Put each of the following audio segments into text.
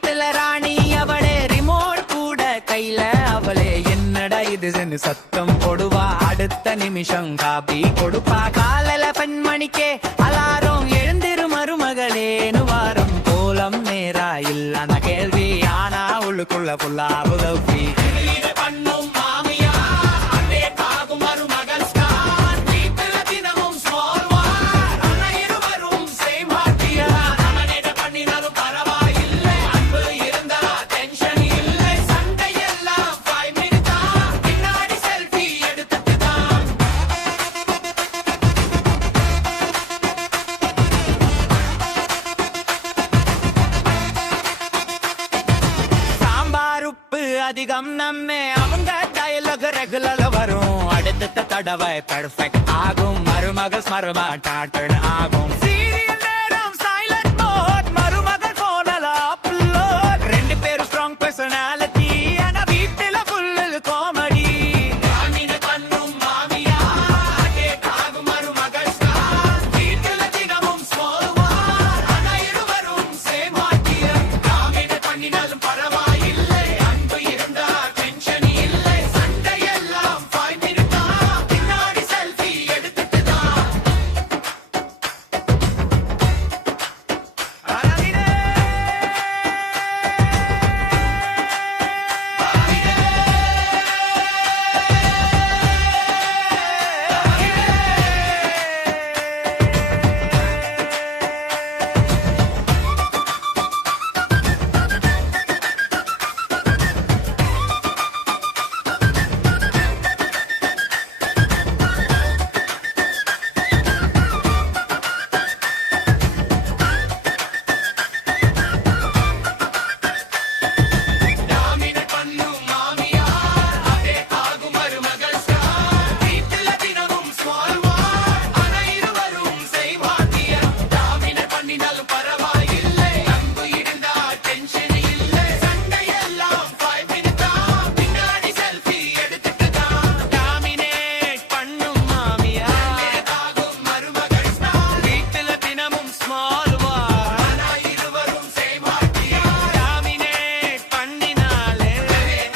வீட்டுல ராணி அவளே ரிமோட் கூட கையில அவளே என்னடா இதுன்னு சத்தம் போடுவா அடுத்த நிமிஷம் காபி கொடுப்பா காலையில பெண்மணிக்கே அலாரம் எழுந்திரு மருமகளேனு வாரம் கோலம் நேரா இல்ல கேள்வி ஆனா உள்ளுக்குள்ள புல்லா உதவி பண்ணும் மாமியா அதே காகும் மருமகள் ஸ்டார் வீட்டுல தினமும் small war ஆனா இருவரும் same வாத்தியா அவனேட பண்ணினாலும் பரவாயில்லை அன்பு இருந்தா டென்ஷன் இல்லை சண்டை எல்லாம் 5 minutes தான் பின்னாடி செல்ஃபி எடுத்துட்டு தான் சாம்பார் உப்பு அதிகம் நம்மே அவங்க டயலாக் ரெகுலர் வரும் அடுத்த தடவை பெர்ஃபெக்ட் ஆகும் மருமகள் ஸ்மருமா டாட்டர்ன் ஆகும் சீரியல் நேரம் சைலண்ட் மோட் மருமகள் போனல அப்லோட் ரெண்டு பேரும் ஸ்ட்ராங் பர்சனாலிட்டி ஆனா வீட்டுல ஃபுல் காமெடி காமின பண்ணும் மாமியா அதே காகும் மருமகள் ஸ்டார் வீட்டுல தினமும் ஸ்மால் வார் ஆனா இருவரும் சேம் வாத்தியா காமின பண்ணினாலும் பரவாயில்லை அன்பு இருந்தா டென்ஷன் இல்லை சண்டை எல்லாம் 5 minutes தான் பின்னாடி செல்ஃபி எடுத்துட்டு தான் டாமினேட் பண்ணும் மாமியா அதே காகும் மருமகள் ஸ்டார் வீட்டுல தினமும் ஸ்மால் வார் ஆனா இருவரும் சேம் வாத்தியா டாமினேட் பண்ணினாலும் பரவாயில்லை அன்பு இருந்தா டென்ஷன் இல்லை சண்டை எல்லாம் 5 minutes தான் பின்னாடி செல்ஃபி எடுத்துட்டு தான் டாமினேட் பண்ணும் மாமியா காகும் மருமகள் ஸ்டார் வீட்டுல தினமும் ஸ்மால் வார் ஆனா இருவரும் சேம் வாத்தியா டாமினேட் பண்ணினாலே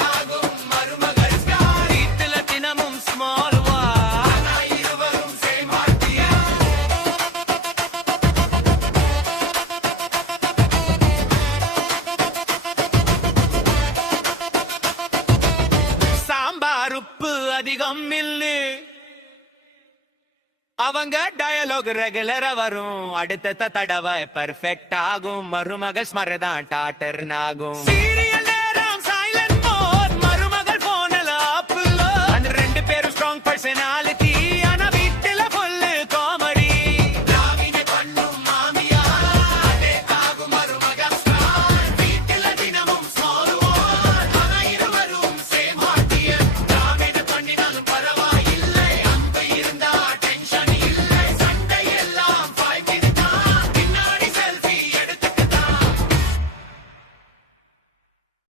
காகும் மருமகள் ஸ்டார் வீட்டுல தினமும் ஸ்மால் வார் ஆனா இருவரும் சேம் வாத்தியா சாம்பார் உப்பு அதிகம் இல்லு அவங்க டயலாக் ரெகுலரா வரும் அடுத்த தடவை பெர்ஃபெக்ட் ஆகும் மருமகள் ஸ்மரதான் டாட்டர்ன் ஆகும்